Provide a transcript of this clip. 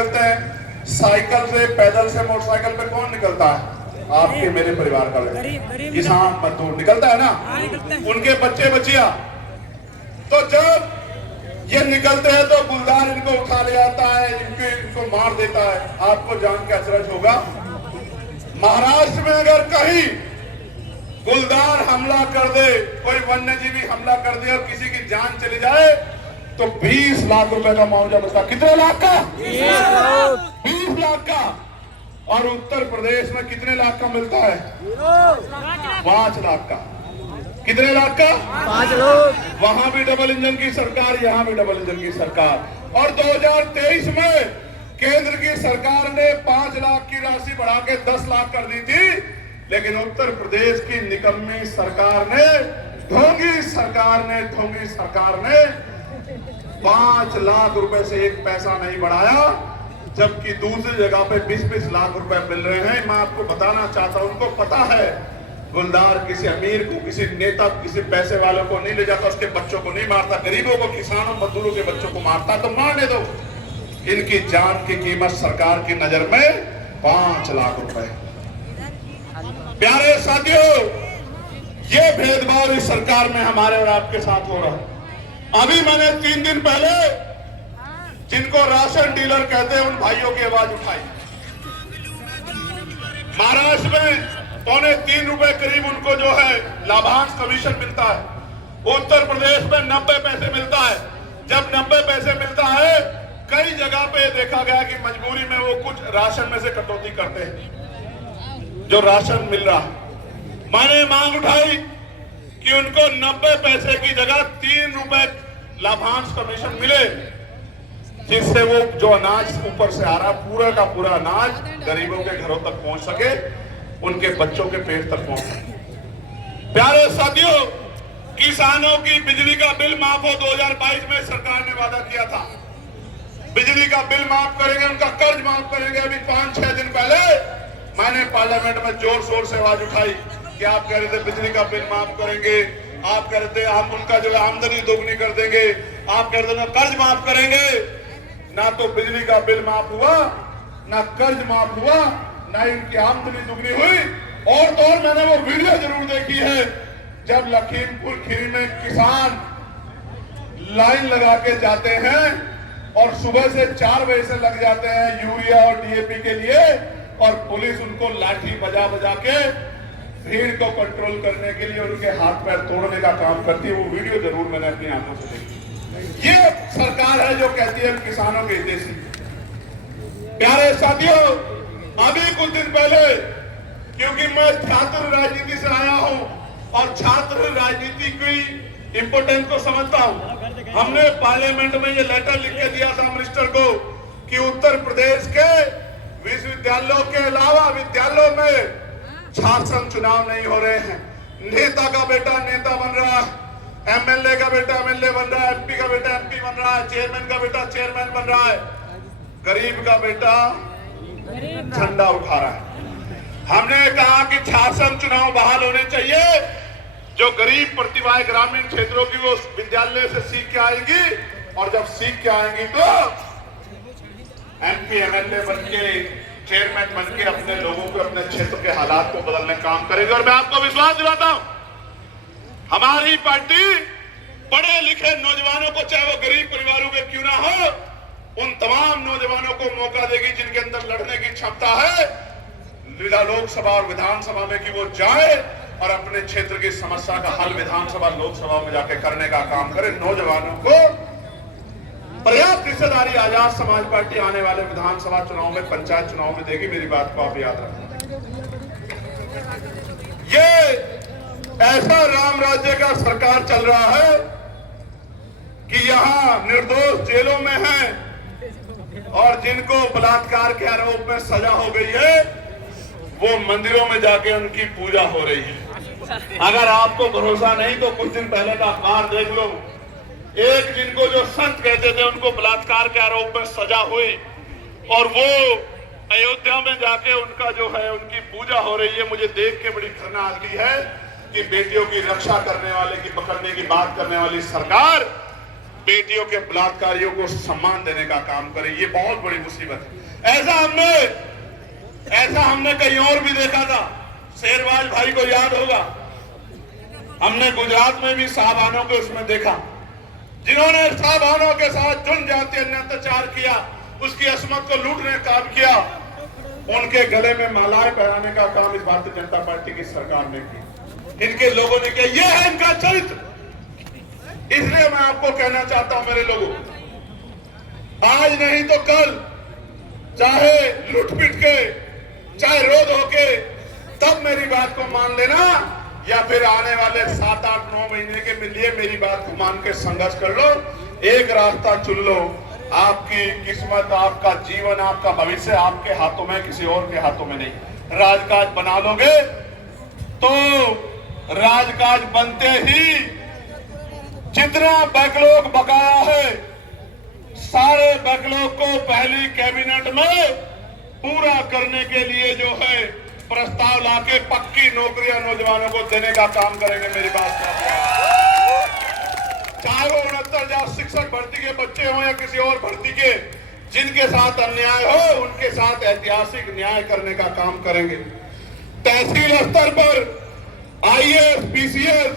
निकलते हैं? साइकिल से, पैदल से, मोटरसाइकिल पे कौन निकलता है? आपके मेरे परिवार का किसान मजदूर निकलता है ना, उनके बच्चे बच्चियां। तो जब ये निकलते हैं तो गुलदार इनको उठा ले आता है, इनको मार देता है। आपको जान के अचरज होगा, महाराष्ट्र में अगर कहीं गुलदार हमला कर दे, कोई वन्यजीवी हमला कर दे और किसी की जान चली जाए तो 20 लाख रुपए का मुआवजा मिलता। कितने लाख का? 20 लाख का। और उत्तर प्रदेश में कितने लाख का मिलता है? 5 लाख का। कितने लाख का? 5 लाख। वहां भी डबल इंजन की सरकार, यहां भी डबल इंजन की सरकार। और 2023 में केंद्र की सरकार ने 5 लाख की राशि बढ़ा के 10 लाख कर दी थी, लेकिन उत्तर प्रदेश की निकम्मी सरकार ने, ढोंगी सरकार ने 5 लाख रुपए से एक पैसा नहीं बढ़ाया, जबकि दूसरी जगह पे 20-20 लाख रुपए मिल रहे हैं। मैं आपको बताना चाहता हूं, उनको पता है गुलदार किसी अमीर को, किसी नेता, किसी पैसे वालों को नहीं ले जाता, उसके बच्चों को नहीं मारता, गरीबों को, किसानों, मजदूरों के बच्चों को मारता। तो मारने दो। इनकी जान की कीमत सरकार की नजर में 5 लाख रुपए। प्यारे साथियों, ये भेदभाव इस सरकार में हमारे और आपके साथ हो रहा है। अभी मैंने 3 दिन पहले जिनको राशन डीलर कहते हैं उन भाइयों की आवाज उठाई। महाराष्ट्र में 2.25 रुपए करीब उनको जो है लाभांश कमीशन मिलता है। उत्तर प्रदेश में 90 पैसे मिलता है। जब 90 पैसे मिलता है, कई जगह पे देखा गया कि मजबूरी में वो कुछ राशन में से कटौती करते हैं जो राशन मिल रहा है। मैंने मांग उठाई कि उनको 90 पैसे की जगह 3 रुपए लाभांश कमीशन मिले, जिससे वो जो अनाज ऊपर से आ रहा, पूरा का पूरा अनाज गरीबों के घरों तक पहुंच सके, उनके बच्चों के पेट तक पहुंच सके। प्यारे साथियों, किसानों की बिजली का बिल माफ हो 2022 में सरकार ने वादा किया था। बिजली का बिल माफ करेंगे, उनका कर्ज माफ करेंगे। अभी 5-6 दिन पहले मैंने पार्लियामेंट में जोर शोर से आवाज उठाई कि आप कह रहे थे बिजली का बिल माफ करेंगे, आप कह रहे थे हम उनका जो आमदनी दोगुनी कर देंगे, आप कह रहे थे कर्ज माफ करेंगे। ना तो बिजली का बिल माफ हुआ, ना कर्ज माफ हुआ, ना इनकी आमदनी दुगनी हुई। और तो और मैंने वो वीडियो जरूर देखी है जब लखीमपुर खीरी में किसान लाइन लगा के जाते हैं और सुबह से 4 बजे से लग जाते हैं यूरिया और डीएपी के लिए, और पुलिस उनको लाठी बजा बजा के भीड़ को कंट्रोल करने के लिए उनके हाथ पैर तोड़ने का काम करती है। वो वीडियो जरूर मैंने अपनी आंखों से देखी। ये सरकार है जो कहती है किसानों के हित से। प्यारे साथियों, अभी कुछ दिन पहले, क्योंकि मैं छात्र राजनीति से आया हूं और छात्र राजनीति की इंपोर्टेंस को समझता हूं, हमने पार्लियामेंट में ये लेटर लिख के दिया था मिनिस्टर को कि उत्तर प्रदेश के विश्वविद्यालयों के अलावा विद्यालयों में शासन चुनाव नहीं हो रहे हैं। नेता का बेटा नेता बन रहा है, एमएलए का बेटा एमएलए बन रहा है, एमपी का बेटा एमपी बन रहा है, चेयरमैन का बेटा चेयरमैन बन रहा है, गरीब का बेटा झंडा उठा रहा है। हमने कहा कि शासन चुनाव बहाल होने चाहिए। जो गरीब प्रतिभाएं ग्रामीण क्षेत्रों की वो विद्यालय से सीख के आएंगी, और जब सीख के आएंगी तो एमपी एमएलए बन के, चेयरमैन बन के अपने लोगों को, अपने क्षेत्र के हालात को बदलने का काम करेगी। और मैं आपको विश्वास दिलाता हूं, हमारी पार्टी पढ़े लिखे नौजवानों को, चाहे वो गरीब परिवारों के क्यों ना हो, उन तमाम नौजवानों को मौका देगी जिनके अंदर लड़ने की क्षमता है लोकसभा और विधानसभा में, कि वो जाए और अपने क्षेत्र की समस्या का हल विधानसभा लोकसभा में जाके करने का काम करे। नौजवानों को पर्याप्त हिस्सेदारी आजाद समाज पार्टी आने वाले विधानसभा चुनाव में, पंचायत चुनाव में देगी। मेरी बात को आप याद रखना। ये ऐसा राम राज्य का सरकार चल रहा है कि यहां निर्दोष जेलों में हैं और जिनको बलात्कार के आरोप में सजा हो गई है, वो मंदिरों में जाके उनकी पूजा हो रही है। अगर आपको भरोसा नहीं तो कुछ दिन पहले का अखबार देख लो। एक जिनको जो संत कहते थे उनको बलात्कार के आरोप में सजा हुई, और वो अयोध्या में जाके उनका जो है उनकी पूजा हो रही है। मुझे देख के बड़ी घृणा आती है कि बेटियों की रक्षा करने वाले की, पकड़ने की बात करने वाली सरकार बेटियों के बलात्कारियों को सम्मान देने का काम करें। ये बहुत बड़ी मुसीबत है। ऐसा हमने कहीं और भी देखा था। शेरवाज भाई को याद होगा, हमने गुजरात में भी साहबानों को उसमें देखा, जिन्होंने साहबानों के साथ जनजातीय अत्याचार किया, उसकी असमत को लूटने का काम किया, उनके गले में मालाएं पहनाने का काम इस भारतीय जनता पार्टी की सरकार ने किया, इनके लोगों ने किया। यह है इनका चरित्र। इसलिए मैं आपको कहना चाहता हूं मेरे लोगों, आज नहीं तो कल, चाहे लुट पिट के, चाहे रोज होके, तब मेरी बात को मान लेना, या फिर आने वाले 7, 8, 9 महीने के लिए मेरी बात को मान के संघर्ष कर लो। एक रास्ता चुन लो। आपकी किस्मत, आपका जीवन, आपका भविष्य आपके हाथों में, किसी और के हाथों में नहीं। राजकाज बना लोगे तो राजकाज बनते ही जितना बैकलॉग बकाया है, सारे बैकलॉग को पहली कैबिनेट में पूरा करने के लिए जो है प्रस्ताव लाके पक्की नौकरियां नौजवानों को देने का काम करेंगे। मेरी बात चाहे वो 69,000 शिक्षक भर्ती के बच्चे हों या किसी और भर्ती के, जिनके साथ अन्याय हो उनके साथ ऐतिहासिक न्याय करने का काम करेंगे। तहसील स्तर पर IAS, PCS